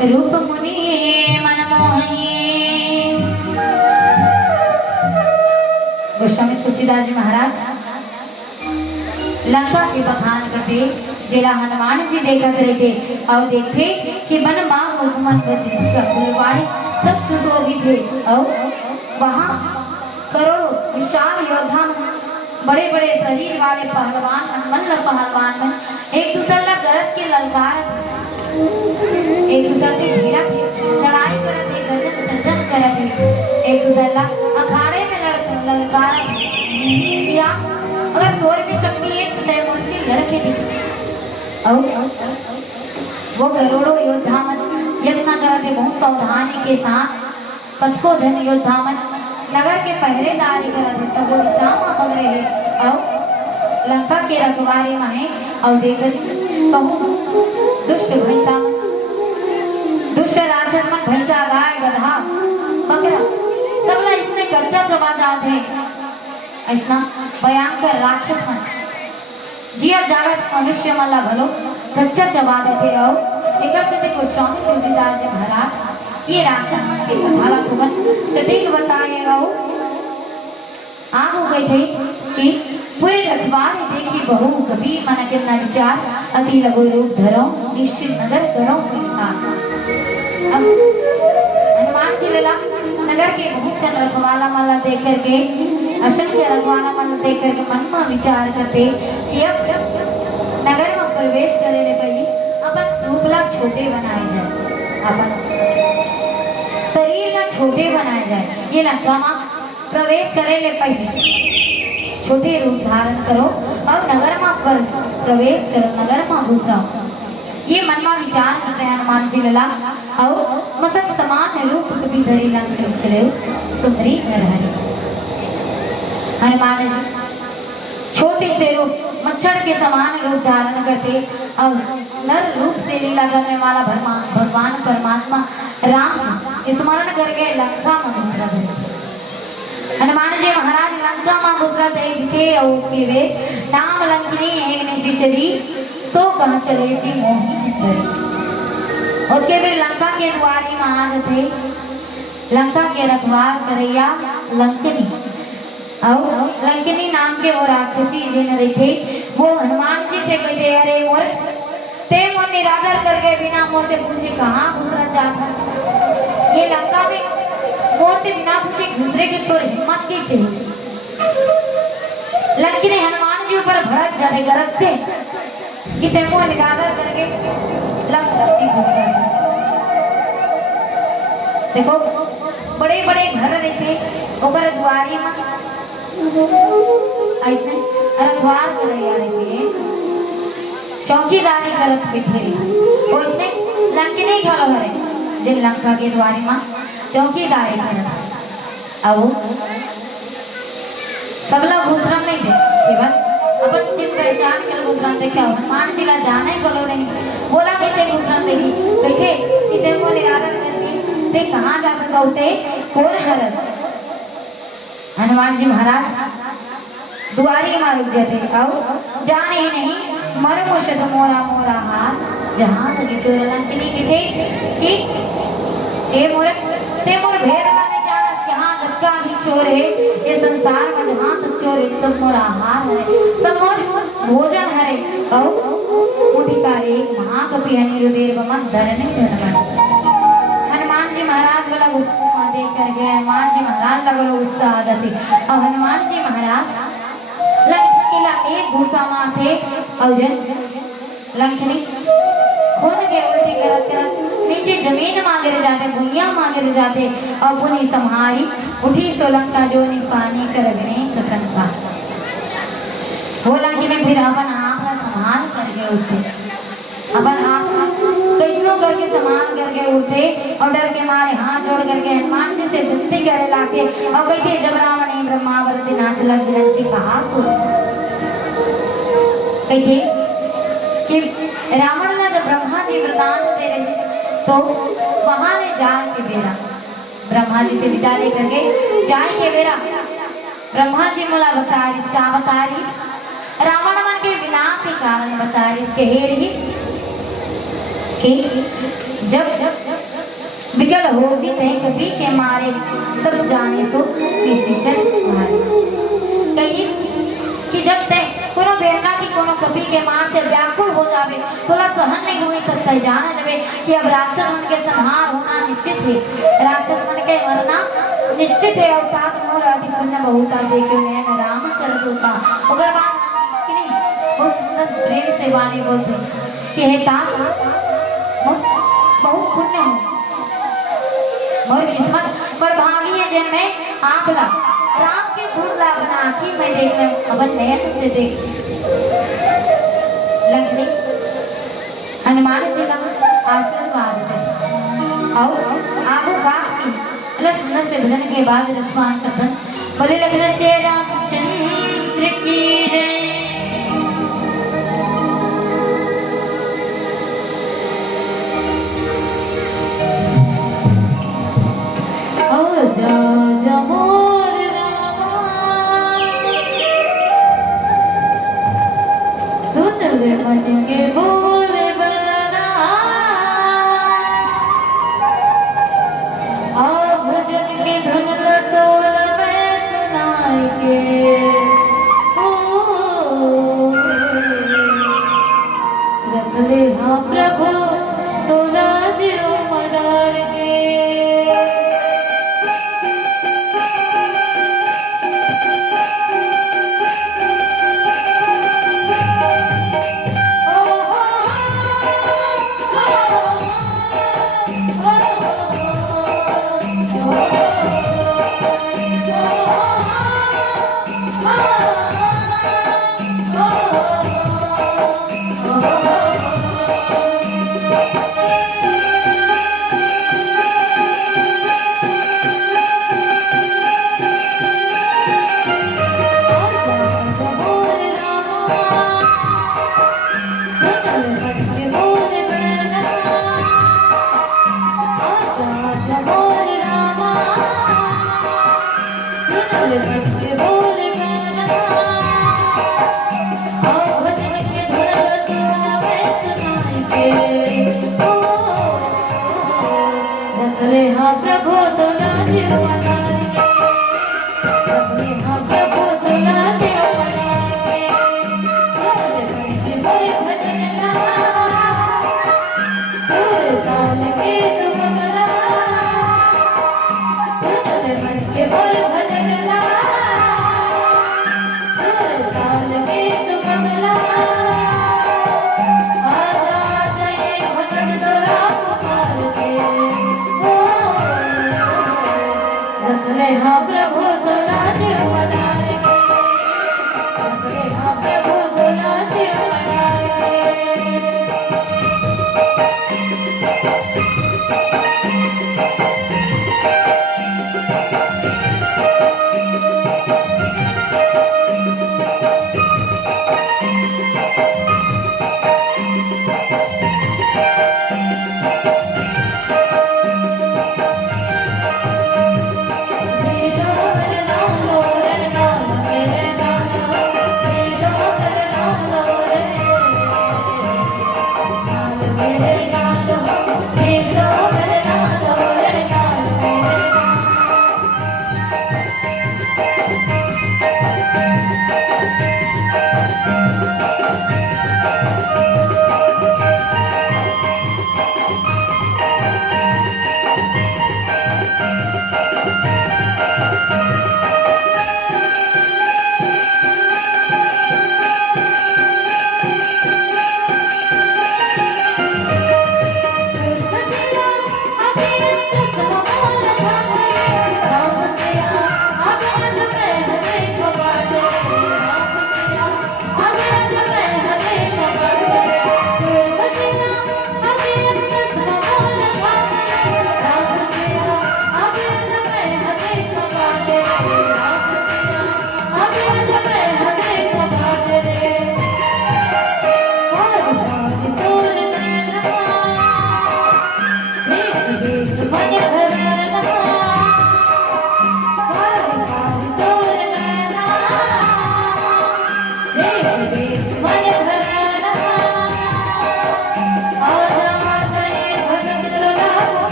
रूप मुनि मन मोहिनी। गोस्वामी तुलसीदास जी महाराज लंका के बखान करते जिला हनुमान जी देखत रहे थे और देखते कि मन मांग उपमन बजरी का फुलवाड़ी सब सुशोभित थे और वहाँ करोड़ों विशाल योद्धा बड़े बड़े शरीर वाले पहलवान मल्ल पहलवान में एक दूसरे ला गरज के ललकार एक दूसरे से भिड़ा थे लड़ाई करत थे गर्जन तर्जन करत थे एक दूसरे ला अखाड़े में ललकार या अगर तोड़ की शक्ति है तो तय मुर्सी लड़के दी और वो करोड़ों योद्धा मन यत्न करते बहुत सावधानी के साथ कथको धन योद्धा मन नगर के पहरेदारी करते सब वो शामा पकड़े है और लंका के रखवारे में और देखत कहूँ दुष्ट भैंसा दुष्ट राक्षस मन भैंसा गाय गधा बकरा सबला इसमें कच्चा चबा जाते हैं ऐसा भयंकर राक्षस मन जिया जागत मनुष्य मला भलो कच्चा चबा देते और एक से गोस्वामी तुलसीदास जी महाराज ये राक्षस मन के कथाला तुमन सटीक बताए और आग हो गई थी कि पूरे अखबार देखी बहु कभी मन के न विचार अति लघु रूप धरो निश्चित नगर करो अब हनुमान जी लला नगर के बहुत जन रखवाला माला देख करके असंख्य रखवाला माला देख करके मन में विचार करते कि अब नगर में प्रवेश करे ले पहले अपन रूपला छोटे बनाए जाए अपन शरीर का छोटे बनाए जाए ये लंका में प्रवेश करे ले पहले छोटे रूप धारण करो और नगर में प्रवेश करो नगर में घुस रहो ये मन में विचार करते हैं हनुमान जी लला और मसक समान रूप कभी धरी लंक चले सुंदरी घर हरे हनुमान जी छोटे से रूप मच्छर के समान रूप धारण करते और नर रूप से लीला करने वाला भगवान परमात्मा राम स्मरण करके लंका में घुसरा थे हनुमान जी महाराज लंका में घुसरा थे और के वे नाम लंकिनी एक निशिचरी सो कहाँ चले सी मोहिनी करे और के वे लंका के द्वारी में आज थे लंका के रखवार करैया लंकनी और लंकिनी नाम के वो राक्षसी जिन रही थे वो हनुमान जी से कहते अरे मोर ते मोर निरादर करके बिना मोर से पूछे कहाँ घुसरा जाता ये लंका में मोर से बिना पूछे घुसरे की तोर हिम्मत कैसे हुई लंकिनी हनुमान जी ऊपर भड़क जाते गरजते कि ते मोर निरादर करके लंका में घुस गए देखो बड़े बड़े घर रहते ऊपर द्वारी में ऐसे रखवार कर रहे चौकीदारी करत बिठेरी वो इसमें लंकिनी घर है जिन लंका के द्वारी में चौकीदारी करत अब सब लोग घुसरम नहीं दे केवल अपन चित पहचान के घुसरम देखे हनुमान जी ला जाने कलो नहीं बोला कैसे घुसरम देखी देखे इतने को निरादर करके ते कहाँ जाकर कहते कौन हरस हनुमान जी महाराज दुआरी में रुक जाते और जाने ही नहीं मर मुर्शद मोरा मोरा हाथ जहाँ लगी चोर लंकिनी की थे कि ए मोर ते मोर भेद में जानत यहाँ जगह भी चोर है ये संसार में जहाँ तक चोर है सब मोरा हार है सब मोर भोजन हरे और मुठी का एक महाकपि हनिरुदेर बमन धरने धनवन हनुमान जी महाराज वाला गुस्सा देख करके हनुमान जी महाराज लगा उत्साह जाते और हनुमान जी महाराज लंकिला एक घुसा माथे और जन लंकिनी खून के उल्टी करत करत नीचे जमीन मां गिर जाते भुइया मां गिर जाते और पुनी संहारी उठी सोलंका जो नी पानी कर गने सकंका वो लंकिनी फिर अपन आप संभाल करके उठते अपन आप कैसो करके संभाल करके उठते और डर के मारे हाथ जोड़ करके हनुमान जी से विनती करे लाके और कहते जब रावण ने ब्रह्मावर्ती नाचला जी कहा सोच कहते कि रावण ने जब ब्रह्मा जी वरदान दे रहे तो वहां ले जाए के बेरा ब्रह्मा जी से विदा लेकर के जाए के बेरा ब्रह्मा जी मोला बतारी का बतारी रावण मन के विनाश के कारण बतारी इसके हेर ही कि जब विकल होसी तय कभी के मारे तब जाने सो किसी चल मारे कहिए कि जब तय कोनो बेरना की कोनो कभी के मार से व्याकुल हो जावे तोला सहन नहीं हुई तब तय जाने देवे कि अब राक्षस मन के संहार होना निश्चित है राक्षस मन के मरना निश्चित है अवतार मोर अधिक पुण्य बहुता देखो नैन राम कर होता अगर बात कि नहीं बहुत सुंदर प्रेम से वाणी बोलते कि हे तात बहुत पुण्य हो मोर किस्मत पर भागी है जिनमें आपला राम के धुंधला बना की मैं देख ले अपन नयन से देख लक्ष्मी हनुमान जी का आशीर्वाद दे और आगो बाकी अलग सुंदर से भजन के बाद रसवान करतन बोले लखन से रामचंद्र की जय जा जा मोर रामा सुन वे मन के बोल बना आ भजन के धुन टोल में सुनाई के ओ रख ले हाँ प्रभु तो राजियो मदार के प्रभु तो नाचे प्रभु तो नाचे हाँ प्रभु तो राज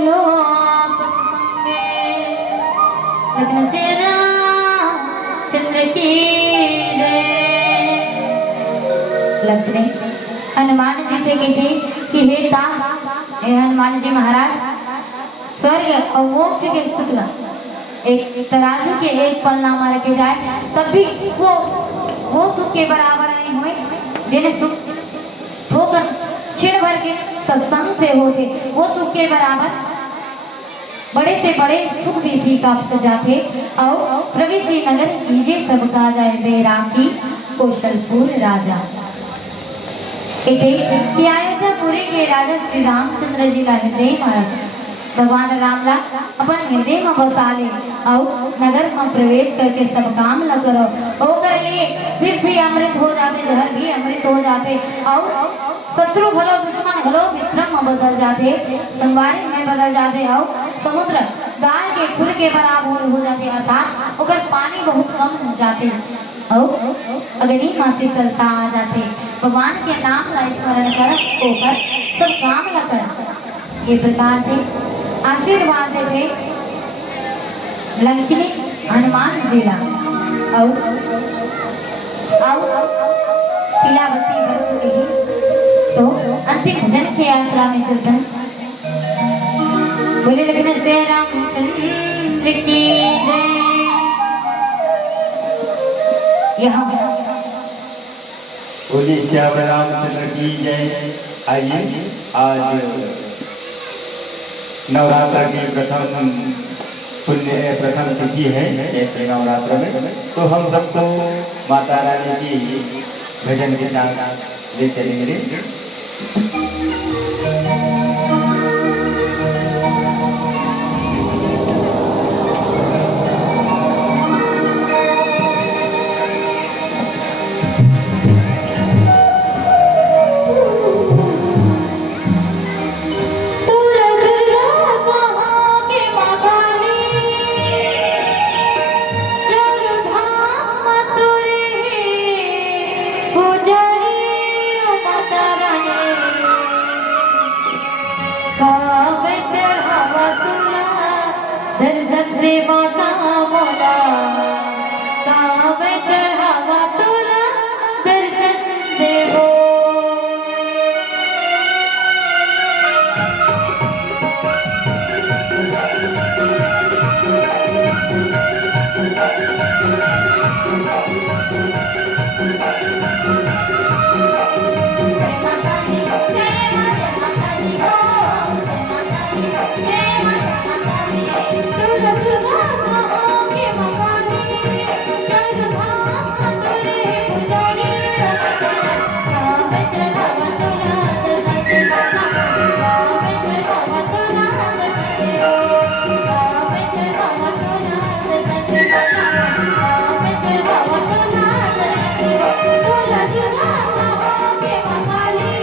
लो सत्संगे लग्न से चंद्र की जय। लग्न हनुमान जी से कहते कि हे ता हे हनुमान जी महाराज, स्वर्ग और मोक्ष के सुख एक तराजू के एक पलनामा रखे जाए तब भी वो सुख के बराबर नहीं हुए जिन्हें सुख ठोकर क्षण भर के सत्संग से होते, वो सुख के बराबर बड़े से बड़े सुख भी फीका जाते। और प्रवेशी नगर कीजे सब का जाए दे राखी कौशलपुर राजा। कि अयोध्यापुरी के राजा श्री रामचंद्र जी का हृदय में भगवान रामला अपन हृदय में बसा ले और नगर में प्रवेश करके सब काम न करो वो कर लिए विष भी अमृत हो जाते, जहर भी अमृत हो जाते और शत्रु भलो दुश्मन भलो मित्र में बदल जाते, संवारी में बदल जाते और समुद्र गाय के खुर के बराबर हो जाते, अर्थात अगर पानी बहुत कम हो जाते और अगर ही मासी करता आ जाते। भगवान के नाम का स्मरण कर होकर सब काम न कर। ये प्रकार से आशीर्वाद देते लंकिनी हनुमान जी ला और पीलावती बढ़ चुकी है तो अंतिम भजन की यात्रा में चलते हैं। बोले लग्न से रामचंद्र की जय। यहाँ बोली श्याम रामचंद्र की जय। आइए आज नवरात्र की प्रथम तिथि है चैत्र नवरात्र में, तो हम सबको माता रानी की भजन के साथ ले चलेंगे। Bye.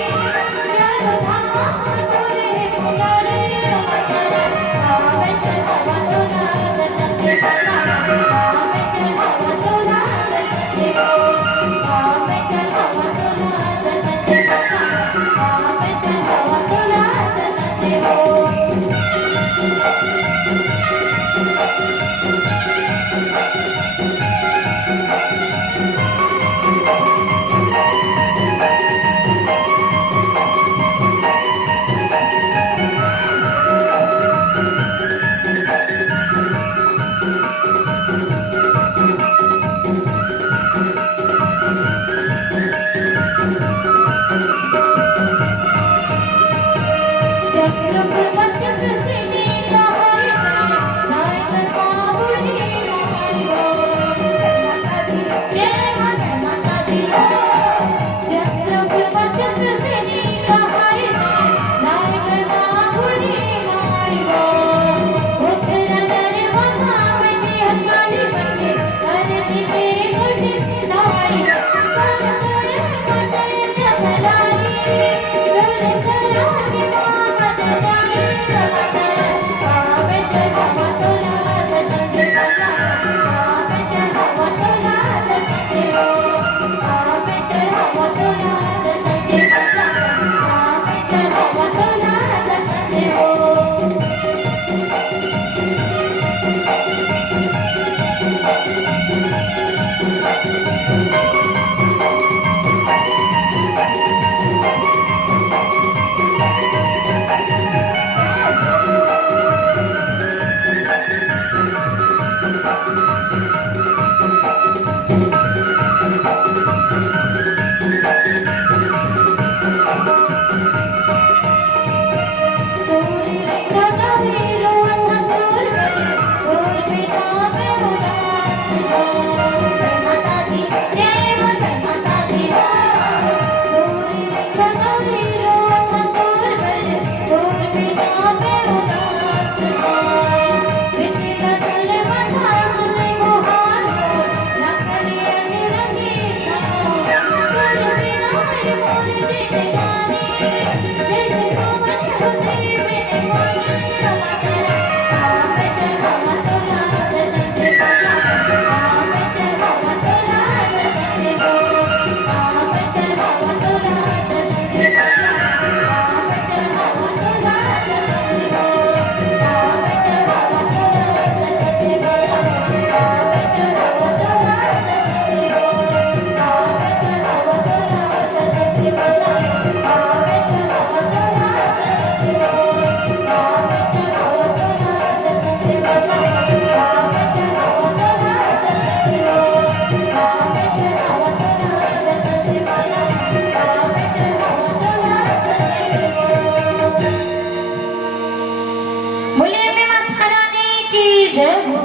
जय हो।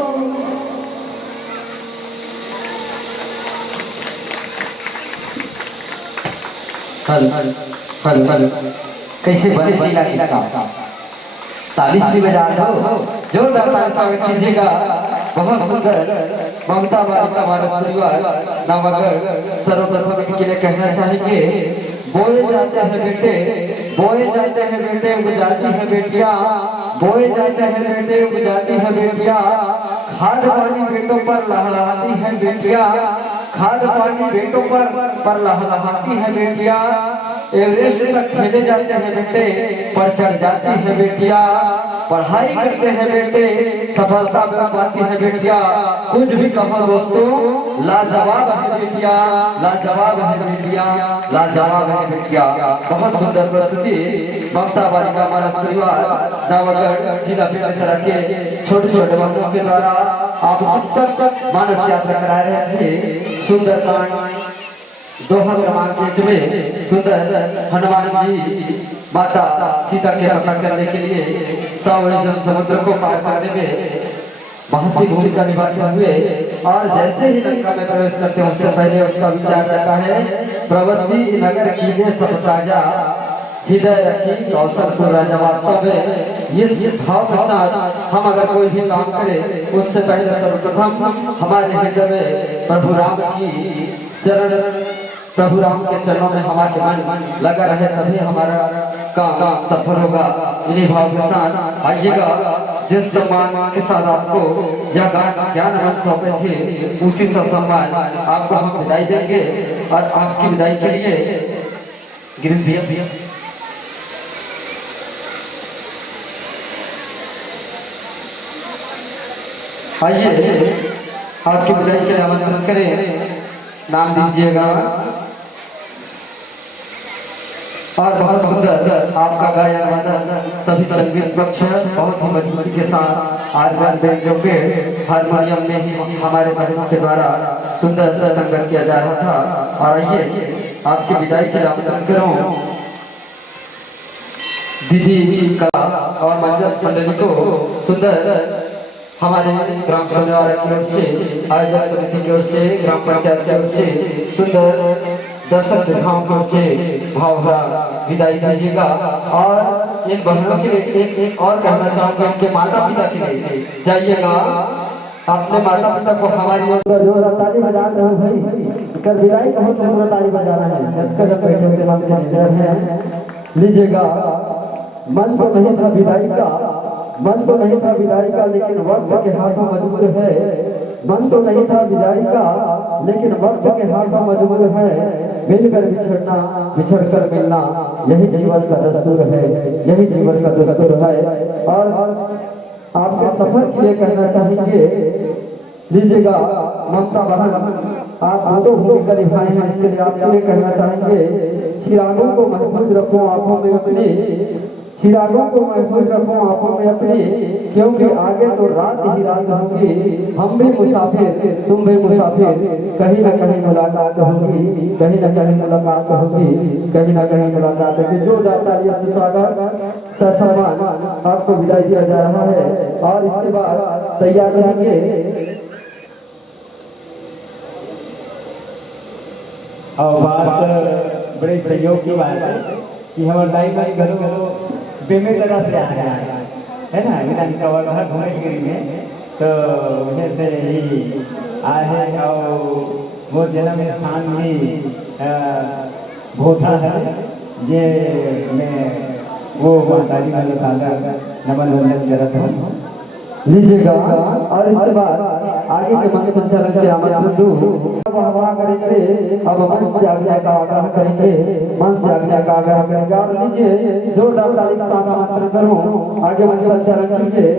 हल हल हल हल कैसे बने दिला किसका तालीस भी बजा दो जोरदार ताली स्वागत कीजिएगा। बहुत सुंदर ममता बालिका मानस परिवार नवागढ़। सर्वप्रथम के लिए कहना चाहेंगे बोए जाते हैं बेटे, बोए जाते हैं बेटे, उग जाती है बेटियां, बोए जाते हैं बेटे, उग जाती है बेटियां, खाद पानी बेटों पर लहलहाती है बेटियां, खाद पानी बेटों पर लहलहाती है बेटियां, एवरेस्ट तक खेले जाते हैं बेटे, पर चढ़ जाती है बेटियां, पढ़ाई करते हैं बेटे, सफलता पाती है बेटियां, कुछ भी कहो दोस्तों लाजवाब है बेटियां, लाजवाब है बेटियां, लाजवाब है बेटियां। बहुत सुंदर प्रस्तुति ममता बालिका मानस परिवार नवागढ़ जिला बेमेतरा के छोटे छोटे बच्चों के द्वारा आप शिक्षक मानस यात्रा करा रहे थे। सुंदर कांड दोहा क्रमांक 1 में सुंदर हनुमान जी माता सीता के रक्षा करने के लिए सावरिजन समुद्र को पार करने में महत्वपूर्ण भूमिका निभाते हुए और जैसे ही लंका में प्रवेश करते हैं उससे पहले उसका विचार रहता है प्रवसी नगर कीजिए सब ताजा, हृदय रखी अवसर को राजा। वास्तव में इस भाव के साथ हम अगर कोई भी काम करें उससे पहले सर्वप्रथम हमारे हृदय में प्रभु राम की चरण, प्रभु राम के चरणों में हमारा मन लगा रहे तभी हमारा काम सफल होगा। इन्हीं भाव के साथ आइएगा जिस सम्मान के साथ आपको यह ज्ञान मंच सौंपे थे उसी से सम्मान आपको हम विदाई देंगे और आपकी विदाई के लिए गिरीश भैया आइए आपकी विदाई के लिए आमंत्रण करें, नाम दीजिएगा। और बहुत सुंदर आपका गायन वादन सभी संगीत पक्ष बहुत ही मजबूती के साथ आर्गन बेंचों पे हारमोनियम में ही हमारे बहनों के द्वारा सुंदर संगत किया जा रहा था। और आइए आपकी विदाई के लिए आमंत्रण करूं दीदी का और मंचस्थ मंडली को सुंदर हमारे ग्राम सोनेवाला की ओर से, आयोजक समिति की ओर से, ग्राम पंचायत की ओर से, सुंदर दर्शक विधाओं की ओर से भावभरा विदाई दीजिएगा। और इन बहनों के लिए एक और कहना चाहूँगा उनके माता पिता के लिए जाइएगा, अपने माता पिता को हमारी ओर से जोरदार ताली बजा रहे हो भाई, कर विदाई कहो तो जोरदार ताली बजाना है, जब बैठे हुए मन से निजर है लीजिएगा। मन तो नहीं था विदाई का, मन तो नहीं था विदाई का लेकिन वक्त के हाथों मजबूर है, मन तो नहीं था विदाई का लेकिन वक्त के हाथों मजबूर है, मिलकर बिछड़ना बिछड़ कर मिलना यही जीवन का दस्तूर है, यही जीवन का दस्तूर है। और आपके सफर के लिए कहना चाहेंगे लीजिएगा ममता बहन आप दो भूमिका निभाए हैं, इसके लिए आपके लिए कहना चाहेंगे चिरागों को महफूज रखो आंखों में अपनी, चिरागों को महफूज रखो आंखों में अपनी, क्योंकि आगे तो रात ही रात होगी, हम भी मुसाफिर तुम भी मुसाफिर, कहीं ना कहीं मुलाकात होगी, कहीं ना कहीं मुलाकात होगी, कहीं ना कहीं मुलाकात होगी। जो जाता है यह स्वागत ससम्मान आपको विदाई दिया जा रहा है। और इसके बाद तैयार रहेंगे और बात बड़े सहयोग की बात है कि हमारे दाई भाई घरों बेमेतरा से आ रहा है ना, विधान का वर्धा घूमेगिरी में, तो जैसे ही आए हैं और वो जन्म स्थान भी भोथा है, ये मैं वो माताजी वाले सागर नमन वंदन करता हूँ लीजिएगा। और इसके बाद आगे के मंच संचालन के आमंत्रण दूँ हवा करेंगे, अब मंच से आज्ञा का आग्रह करेंगे, मंच से आज्ञा का आग्रह करेंगे। और लीजिए जोरदार ताली के साथ आमंत्रण करूँ आगे मंच संचालन कीजिए।